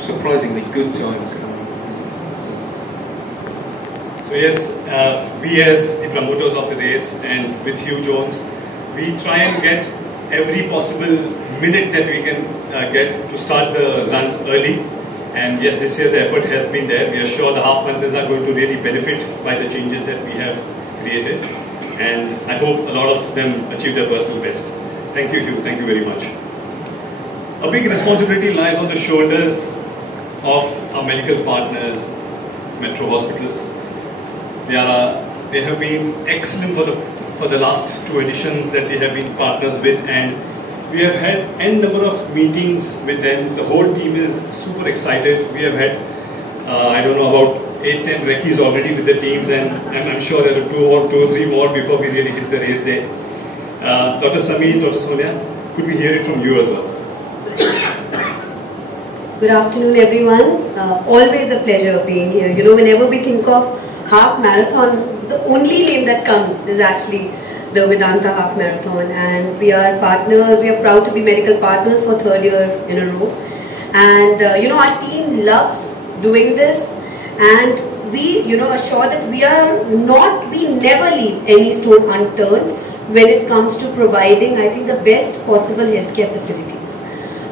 surprisingly good times coming. So yes, we as the promoters of the race and with Hugh Jones, we try and get every possible minute that we can get to start the runs early. And yes, this year the effort has been there. We are sure the half marathons are going to really benefit by the changes that we have created. And I hope a lot of them achieve their personal best. Thank you, Hugh. Thank you very much. A big responsibility lies on the shoulders of our medical partners, Metro Hospitals. They have been excellent for the last 2 editions that they have been partners with, and we have had n number of meetings with them. The whole team is super excited. We have had I don't know, about 8-10 recce's already with the teams, and I'm sure there are 2 or 3 more before we really hit the race day. Dr. Sameer, Dr. Sonia, could we hear it from you as well? Good afternoon, everyone. Always a pleasure being here. You know, whenever we think of half marathon, the only name that comes is actually the Vedanta Half Marathon, and we are partners. We are proud to be medical partners for 3rd year in a row, and you know, our team loves doing this, and we, you know, assure that we never leave any stone unturned when it comes to providing, I think, the best possible healthcare facilities.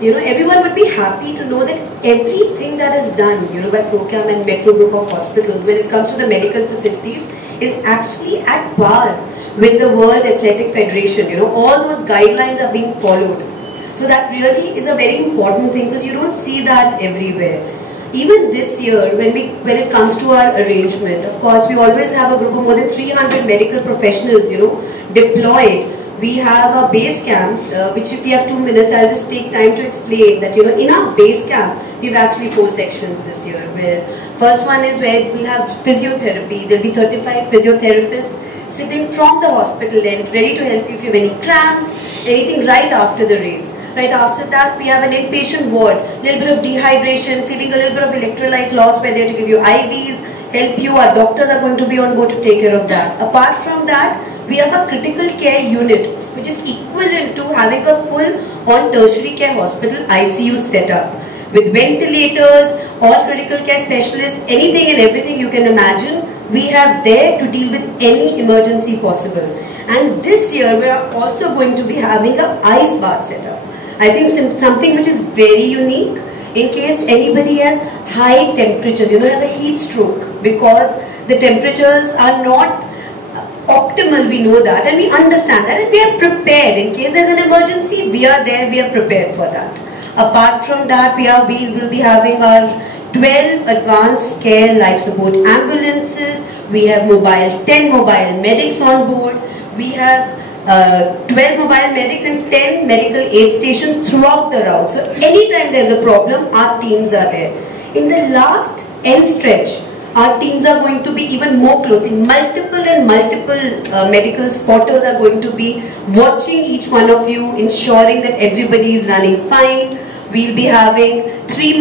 You know, everyone would be happy to know that everything that is done, you know, by Procam and Metro Group of Hospitals when it comes to the medical facilities is actually at par with the World Athletic Federation. You know, all those guidelines are being followed. So that really is a very important thing, because you don't see that everywhere. Even this year, when it comes to our arrangement, of course, we always have a group of more than 300 medical professionals, you know, deployed. We have a base camp, which if we have 2 minutes, I'll just take time to explain that, you know, in our base camp, we've actually 4 sections this year, where first one is where we'll have physiotherapy. There'll be 35 physiotherapists sitting from the hospital and ready to help you if you have any cramps, anything right after the race. Right after that, we have an inpatient ward, little bit of dehydration, feeling a little bit of electrolyte loss, where they're to give you IVs, help you. Our doctors are going to be on board to take care of that. Apart from that, we have a critical care unit, which is equivalent to having a full-on tertiary care hospital ICU setup with ventilators, all critical care specialists, anything and everything you can imagine. We have there to deal with any emergency possible. And this year, we are also going to be having an ice bath setup. I think something which is very unique in case anybody has high temperatures, you know, has a heat stroke, because the temperatures are not optimal, we know that, and we understand that, and we are prepared. In case there's an emergency, we are there, we are prepared for that. Apart from that, we will be having our 12 advanced care life support ambulances. We have 10 mobile medics on board. We have 12 mobile medics and 10 medical aid stations throughout the route. So anytime there's a problem, our teams are there. In the last end stretch, our teams are going to be even more closely. Multiple medical spotters are going to be watching each one of you, ensuring that everybody is running fine. We'll be having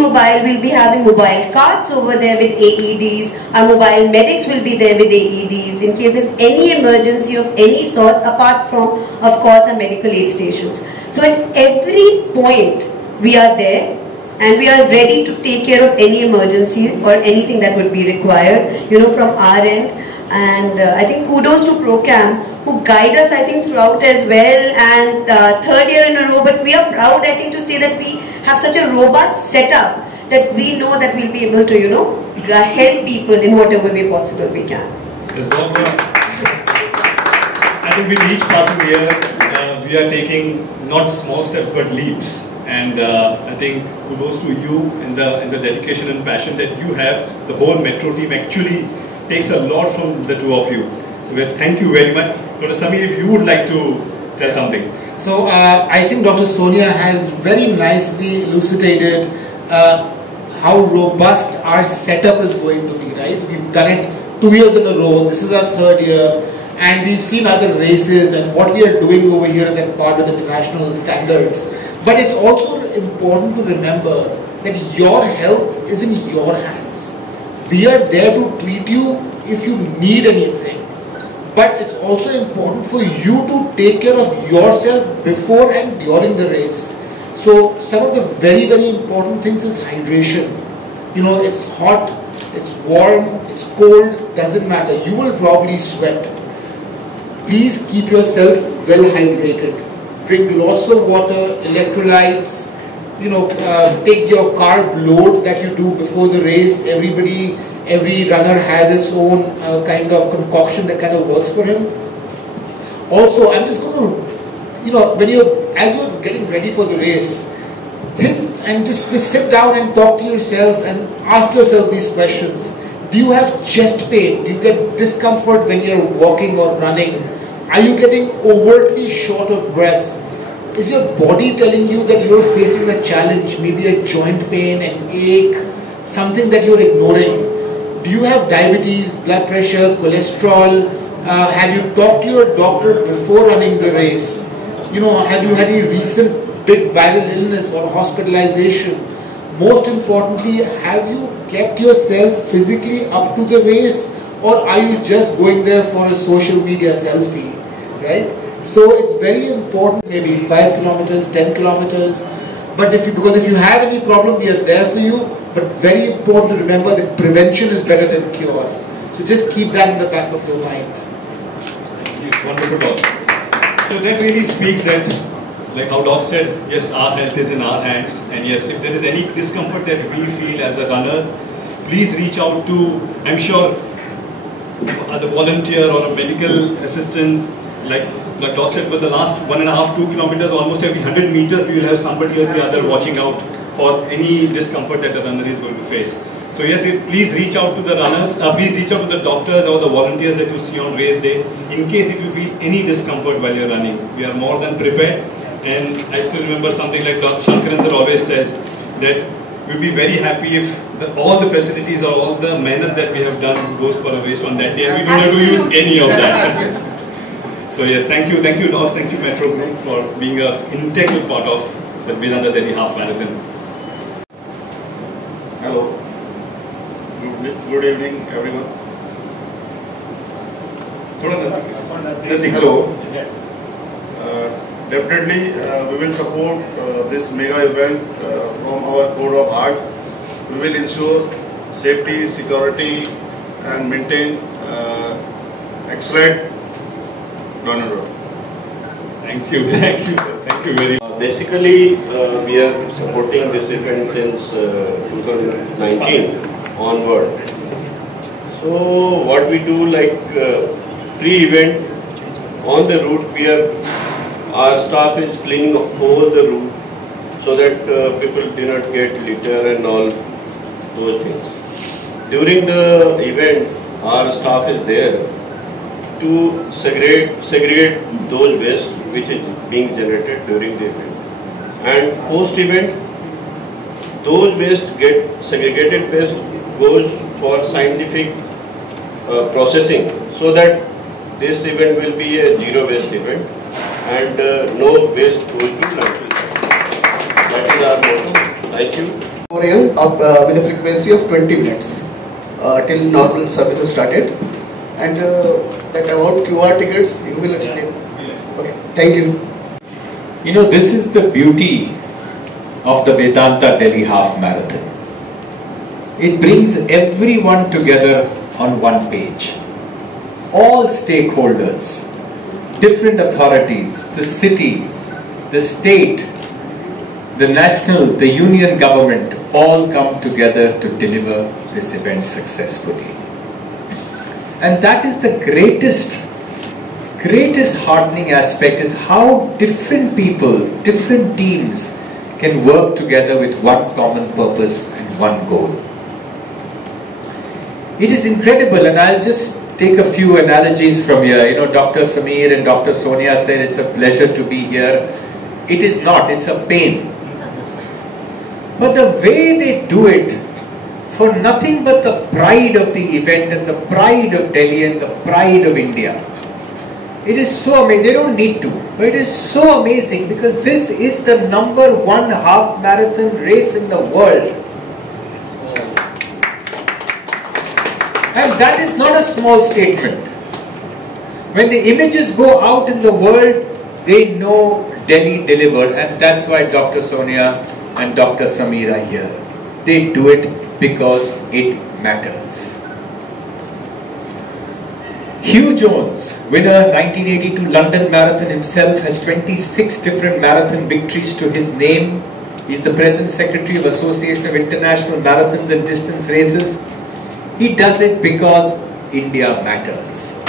mobile carts over there with AEDs. Our mobile medics will be there with AEDs in case there's any emergency of any sorts, apart from, of course, the medical aid stations. So at every point, we are there, and we are ready to take care of any emergency or anything that would be required, you know, from our end. And I think kudos to Procam, who guide us, I think, throughout as well, and 3rd year in a row. But we are proud, I think, to say that we have such a robust setup that we know that we'll be able to, you know, help people in whatever way possible we can. Yes, I think with each passing year, we are taking not small steps but leaps. And I think kudos to you in the dedication and passion that you have. The whole Metro team actually takes a lot from the 2 of you. So yes, thank you very much. Dr. Sameer, if you would like to tell something. So I think Dr. Sonia has very nicely elucidated how robust our setup is going to be, right? We've done it 2 years in a row. This is our 3rd year. And we've seen other races, and what we are doing over here is at part with international standards. But it's also important to remember that your health is in your hands. We are there to treat you if you need anything. But it's also important for you to take care of yourself before and during the race. So some of the very, very important things is hydration. You know, it's hot, it's warm, it's cold, doesn't matter. You will probably sweat. Please keep yourself well hydrated. Drink lots of water, electrolytes, you know, take your carb load that you do before the race. Every runner has its own kind of concoction that kind of works for him. Also, I'm just going to, you know, as you're getting ready for the race, think and just sit down and talk to yourself and ask yourself these questions. Do you have chest pain? Do you get discomfort when you're walking or running? Are you getting overtly short of breath? Is your body telling you that you're facing a challenge, maybe a joint pain, an ache, something that you're ignoring? Do you have diabetes, blood pressure, cholesterol? Have you talked to your doctor before running the race? You know, have you had any recent big viral illness or hospitalization? Most importantly, have you kept yourself physically up to the race, or are you just going there for a social media selfie, right? So it's very important, maybe 5 kilometers, 10 kilometers, but if you have any problem, we are there for you, but very important to remember that prevention is better than cure. So just keep that in the back of your mind. Wonderful, Doc. So that really speaks that, like how Doc said, yes, our health is in our hands, and yes, if there is any discomfort that we feel as a runner, please reach out to, I'm sure, the volunteer or a medical assistant, like Doc said, for the last 1.5, 2 kilometers, almost every 100 meters, we will have somebody or the other watching out for any discomfort that the runner is going to face. So yes, please reach out to the runners, please reach out to the doctors or the volunteers that you see on race day, in case if you feel any discomfort while you're running. We are more than prepared, and I still remember something like Dr. Shankaran sir always says, that we'd be very happy if all the facilities or all the mehnat that we have done goes for a waste on that day, and we don't have to use any of that. So yes, thank you Doc, thank you Metro Group for being an integral part of the Vedanta Delhi Half Marathon. Hello. Good evening, everyone. Hello. Yes. Definitely, we will support this mega event from our code of heart. We will ensure safety, security, and maintain excellent runner. Thank you, thank you very much. Basically, we are supporting this event since 2019 onward. So what we do, like pre-event on the route, our staff is cleaning all the route so that people do not get litter and all those things. During the event, our staff is there to segregate those waste which is being generated during the event. And post-event, those waste get segregated waste goes for scientific processing, so that this event will be a zero waste event and no waste goes to landfill. That is our motto. Thank you. With a frequency of 20 minutes till normal services started, and that about QR tickets you will explain. Okay, thank you. You know, this is the beauty of the Vedanta Delhi Half Marathon. It brings everyone together on one page. All stakeholders, different authorities, the city, the state, the national, the union government, all come together to deliver this event successfully. And that is the greatest heartening aspect, is how different people, different teams can work together with one common purpose and one goal. It is incredible, and I'll just take a few analogies from here. You know, Dr. Samir and Dr. Sonia said it's a pleasure to be here. It is not, it's a pain. But the way they do it, for nothing but the pride of the event and the pride of Delhi and the pride of India, it is so amazing. They don't need to, but it is so amazing, because this is the #1 half marathon race in the world. And that is not a small statement. When the images go out in the world, they know Delhi delivered, and that's why Dr. Sonia and Dr. Samir are here. They do it because it matters. Hugh Jones, winner 1982 London Marathon himself, has 26 different marathon victories to his name. He's the present secretary of Association of International Marathons and Distance Races. He does it because India matters.